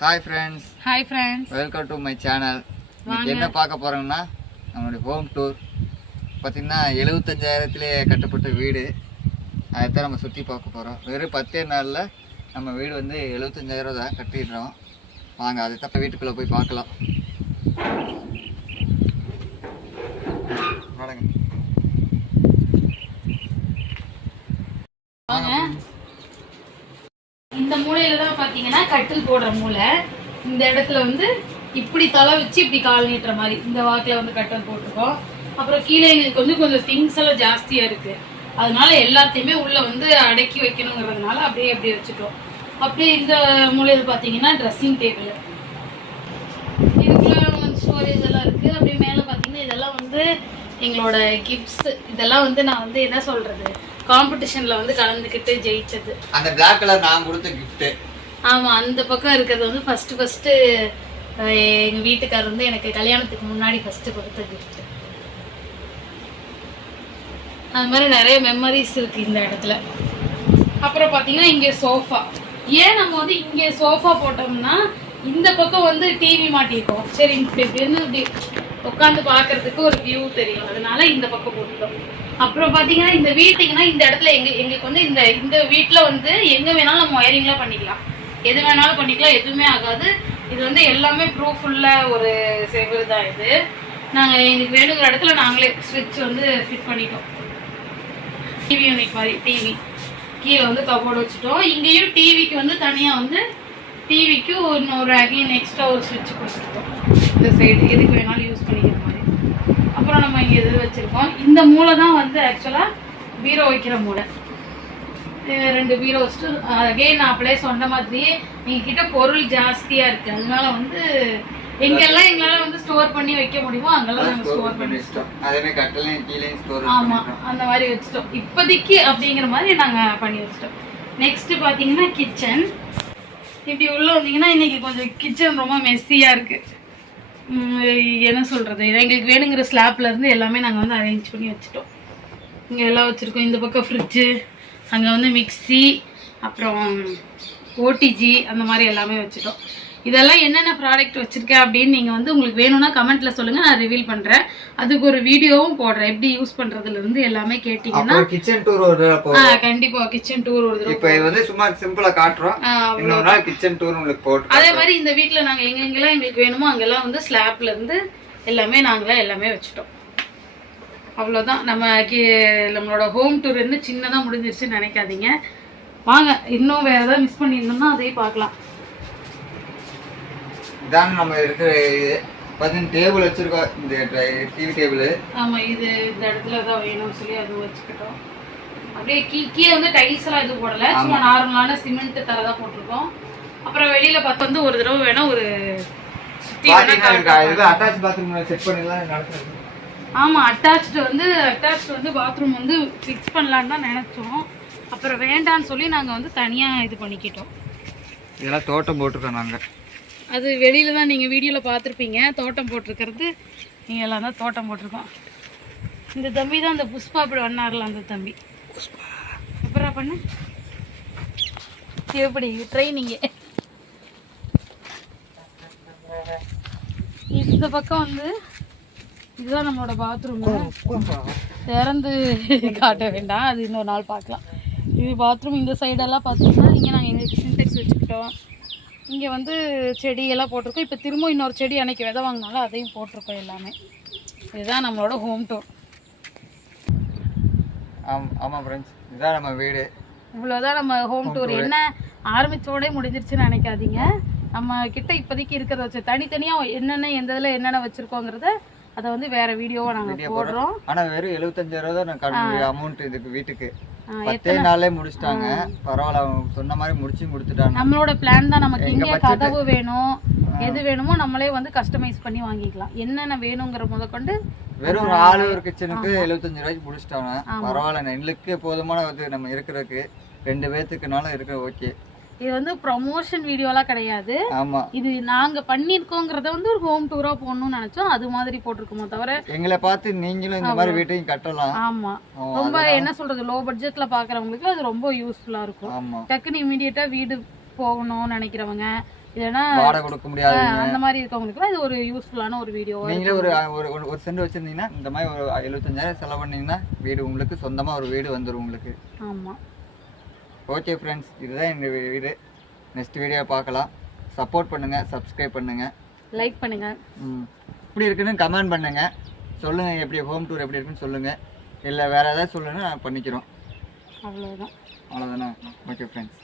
Hi friends. Hi friends. Welcome to my channel. இன்னைக்கு என்ன பார்க்க போறோம்னா நம்மளுடைய ஹோம் டூர். பாத்தீங்கன்னா 75000ல கட்டப்பட்ட வீடு. அதை தான் நம்ம சுத்தி பார்க்க போறோம். வெறும் 10 நாள்ல நம்ம வீடு வந்து 75000 தான் கட்டிடுறோம். வாங்க அதை தப்ப வீட்டுக்குள்ள போய் பார்க்கலாம். வாங்க. இந்த மூலையில தான் பாத்தீங்கன்னா கட்டில் போடுற மூலை. இந்த இடத்துல வந்து இப்படி தலை வச்சு இப்படி கால் நீட்டுற மாதிரி இந்த வாக்குல வந்து கட்டில் போட்டிருக்கோம். அப்புறம் கீழே எங்களுக்கு வந்து கொஞ்சம் திங்ஸ் எல்லாம் ஜாஸ்தியா இருக்கு, அதனால எல்லாத்தையுமே உள்ள வந்து அடக்கி வைக்கணுங்கிறதுனால அப்படியே அப்படி வச்சுட்டோம். அப்படியே இந்த மூலையில பாத்தீங்கன்னா ட்ரெஸ்ஸிங் டேபிள், இதுக்குள்ள ஸ்டோரேஜ் எல்லாம் இருக்கு. அப்படியே மேல பாத்தீங்கன்னா இதெல்லாம் வந்து எங்களோட கிஃப்ட்ஸ். இதெல்லாம் வந்து நான் வந்து என்ன சொல்றது, காம்படிஷன்ல வந்து கலந்துக்கிட்டு ஜெயிச்சது. அந்த Black கலர் நான் கொடுத்த gift. ஆமா, அந்த பக்கம் இருக்கிறது வந்து ஃபர்ஸ்ட் எங்க வீட்டுக்காரர் வந்து எனக்கு கல்யாணத்துக்கு முன்னாடி ஃபர்ஸ்ட் கொடுத்த gift. அது மாதிரி நிறைய மெமரிஸ் இருக்கு இந்த இடத்துல. அப்புறம் பாத்தீங்கன்னா இங்க சோஃபா. ஏன் நம்ம வந்து இங்க சோஃபா போட்டோம்னா இந்த பக்கம் வந்து டிவி மாட்டிருக்கோம். சரி இப்படி உட்காந்து பாக்குறதுக்கு ஒரு வியூ தெரியும், அதனால இந்த பக்கம் போட்டுட்டோம். அப்புறம் பாத்தீங்கன்னா இந்த வீட்டுக்குன்னா இந்த இடத்துல எங்களுக்கு வந்து இந்த வீட்டுல வந்து எங்க வேணாலும் நம்ம ஒயரிங்லாம் பண்ணிக்கலாம், எது வேணாலும் பண்ணிக்கலாம், எதுவுமே ஆகாது. இது வந்து எல்லாமே ப்ரூஃப் உள்ள ஒரு செவர் தான் இது. நாங்க எங்களுக்கு வேணுங்கிற இடத்துல நாங்களே ஸ்விட்ச் வந்து ஃபிட் பண்ணிட்டோம். டிவி யூனிட் மாதிரி டிவி கீழே வந்து கபோர்டு வச்சுட்டோம். இங்கேயும் டிவிக்கு வந்து தனியா வந்து டிவிக்கு ஒரு அகைன் எக்ஸ்ட்ரா ஒரு ஸ்விட்ச் கொடுத்துருக்கோம். இந்த சைடு எதுக்கு வேணாலும் யூஸ் பண்ணிக்கிற மாதிரி. அப்புறம் நம்ம இங்கே எது வச்சுருக்கோம், இந்த மூளை தான் வந்து ஆக்சுவலாக பீரோ வைக்கிற மூளை. 2 பீரோ வச்சுட்டு அகைன் நான் அப்படியே சொன்ன மாதிரியே எங்ககிட்ட பொருள் ஜாஸ்தியாக இருக்குது, அதனால வந்து எங்கெல்லாம் எங்களால் வந்து ஸ்டோர் பண்ணி வைக்க முடியுமோ அங்கெல்லாம் நாங்கள் ஸ்டோர் பண்ணி வச்சிட்டோம். ஆமாம், அந்த மாதிரி வச்சுட்டோம் இப்போதைக்கு அப்படிங்கிற மாதிரி நாங்கள் பண்ணி வச்சிட்டோம். நெக்ஸ்ட்டு பார்த்தீங்கன்னா கிச்சன். இப்படி உள்ள வந்தீங்கன்னா இன்னைக்கு கொஞ்சம் கிச்சன் ரொம்ப மெஸ்ஸியாக இருக்குது. என்ன சொல்கிறது, எங்களுக்கு வேணுங்கிற ஸ்லாப்ல இருந்து எல்லாமே நாங்கள் வந்து அரேஞ்ச் பண்ணி வச்சுட்டோம். இங்கே எல்லாம் வச்சுருக்கோம். இந்த பக்கம் ஃப்ரிட்ஜு, அங்கே வந்து மிக்சி, அப்புறம் ஓடிஜி, அந்த மாதிரி எல்லாமே வச்சுட்டோம். இதெல்லாம் என்னென்ன ப்ராடக்ட் வச்சுருக்கேன் அப்படின்னு நீங்கள் வந்து உங்களுக்கு வேணும்னா கமெண்ட்டில் சொல்லுங்கள், நான் ரிவீல் பண்ணுறேன். அதுக்கு ஒரு வீடியோவும் போடுறேன், எப்படி யூஸ் பண்ணுறதுலேருந்து எல்லாமே கேட்டிங்கன்னா. கிச்சன் டூர் ஒரு கண்டிப்பாக கிச்சன் டூர் ஒரு இப்போ வந்து சும்மா சிம்பிளாக காட்டுறோம். கிச்சன் டூர் உங்களுக்கு போட்டு அதே மாதிரி இந்த வீட்டில் நாங்கள் எங்கெங்கெல்லாம் எங்களுக்கு வேணுமோ அங்கெல்லாம் வந்து ஸ்லாப்ல இருந்து எல்லாமே நாங்களே எல்லாமே வச்சுட்டோம். அவ்வளோதான். நம்மளோட ஹோம் டூர் இன்னும் சின்னதாக முடிஞ்சிருச்சுன்னு நினைக்காதீங்க. வாங்க, இன்னும் வேறு ஏதாவது மிஸ் பண்ணியிருந்தோம்னா அதையும் பார்க்கலாம். இதாங்க நம்ம இருக்கிற பார்த்தீங்கன்னா டேபிள் வச்சுருக்கோம், இந்த டிவி டேபிள். ஆமாம், இது இந்த இடத்துல தான் வேணும்னு சொல்லி அது வச்சுக்கிட்டோம். அப்படியே கீழே வந்து டைல்ஸ் எல்லாம் எதுவும் போடலை, சும்மா நார்மலான சிமெண்ட் தலை தான் போட்டிருக்கோம். அப்புறம் வெளியில் பார்த்து வந்து ஒரு தடவை வேணா ஒரு சுற்றி அட்டாச் பாத்ரூம் செட் பண்ணிடலாம் நடத்துறது. ஆமாம், அட்டாச்சு வந்து பாத்ரூம் வந்து ஃபிக்ஸ் பண்ணலான்னு தான் நினச்சோம். அப்புறம் வேண்டான்னு சொல்லி நாங்கள் வந்து தனியாக இது பண்ணிக்கிட்டோம். இதெல்லாம் தோட்டம் போட்டிருக்கோம் நாங்கள். அது வெளியில் தான் நீங்கள் வீடியோவில் பார்த்துருப்பீங்க, தோட்டம் போட்டிருக்கிறது. நீங்கள் எல்லாம் தான் தோட்டம் போட்டிருக்கோம். இந்த தம்பி தான் அந்த புஷ்பா அப்படி வண்ணார்ல அந்த தம்பி. அப்புறம் பண்ணு எப்படி ட்ரைனிங்கு. இந்த பக்கம் வந்து இதுதான் நம்மளோட பாத்ரூம். திறந்து காட்ட வேண்டாம், அது இன்னொரு நாள் பார்க்கலாம். இது பாத்ரூம். இந்த சைடெல்லாம் பார்த்தீங்கன்னா இங்கே நாங்கள் எங்களுக்கு சின்டெக்ஸ் வச்சுக்கிட்டோம். இங்கே வந்து செடியெல்லாம் போட்டிருக்கோம். இப்போ திரும்ப இன்னொரு செடி அன்னைக்கு விதை வாங்கினாலும் அதையும் போட்டிருக்கோம் எல்லாமே. இதுதான் நம்மளோட ஹோம் டூர். ஆமாம் ஃப்ரெண்ட்ஸ், இதுதான் நம்ம வீடு. இவ்வளோதான் நம்ம ஹோம் டூர். என்ன ஆரம்பித்தோடே முடிஞ்சிருச்சுன்னு நினைக்காதீங்க. நம்ம கிட்ட இப்போதைக்கு இருக்கிறத வச்சு தனித்தனியாக என்னென்ன எந்த இதில் என்னென்ன வச்சுருக்கோங்கிறத அதை வந்து வேற வீடியோவை நாங்கள் போடுறோம். ஆனால் வெறும் 75000 தான் நான் அமௌண்ட் இதுக்கு வீட்டுக்கு 10 நாளே முடிச்சிட்டாங்க. பரவாயில்ல, அவங்க சொன்ன மாதிரி முடிச்சு கொடுத்துட்டாங்க. நம்மளோட பிளான் தான். நமக்கு எங்கே கதவு வேணும், எது வேணுமோ நம்மளே வந்து கஸ்டமைஸ் பண்ணி வாங்கிக்கலாம். என்னென்ன வேணுங்கிற முதற்கொண்டு வெறும் ஒரு ஆளு ஒரு கிச்சனுக்கு 75 முடிச்சிட்டாங்க. பரவாயில்ல, எங்களுக்கு போதுமான வந்து நம்ம இருக்கிறதுக்கு 2 பேர்த்துக்குனாலும் இருக்க ஓகே. இது வந்து ப்ரமோஷன் வீடியோலாம் கிடையாது. ஆமா, இது நாங்க பண்ணிருக்கோங்கறத வந்து ஒரு ஹோம் டூரா போடணும்னு நினைச்சோம், அது மாதிரி போட்டுருக்கோம். தவிர எங்களை பார்த்து நீங்களும் இந்த மாதிரி வீட்டையும் கட்டலாம். ஆமா, ரொம்ப என்ன சொல்றது, லோ பட்ஜெட்ல பாக்குறவங்களுக்கு அது ரொம்ப யூஸ்ஃபுல்லா இருக்கும். டக்குன்னு இமீடியட்டா வீடு போகணும்னு நினைக்கிறவங்க, இல்லைன்னா வாடகை கொடுக்க முடியாது அந்த மாதிரி இருக்கவங்களுக்குலாம் இது ஒரு யூஸ்ஃபுல்லான ஒரு வீடியோ. நீங்களே ஒரு சென்ட் வச்சிருந்தீங்கன்னா இந்த மாதிரி ஒரு 75,000 செலவு பண்ணீங்கன்னா வீடு உங்களுக்கு சொந்தமாக ஒரு வீடு வந்துடும் உங்களுக்கு. ஆமாம். ஓகே ஃப்ரெண்ட்ஸ், இதுதான் இந்த வீடு. நெக்ஸ்ட் வீடியோ பார்க்கலாம். சப்போர்ட் பண்ணுங்கள், சப்ஸ்கிரைப் பண்ணுங்கள், லைக் பண்ணுங்கள். இப்படி இருக்குன்னு கமெண்ட் பண்ணுங்கள். சொல்லுங்கள் எப்படி ஹோம் டூர் எப்படி இருக்குன்னு சொல்லுங்கள். இல்லை வேறு ஏதாவது சொல்லுங்கள், நான் பண்ணிக்கிறோம். அவ்வளோதான். அவ்வளோதானே? Okay friends.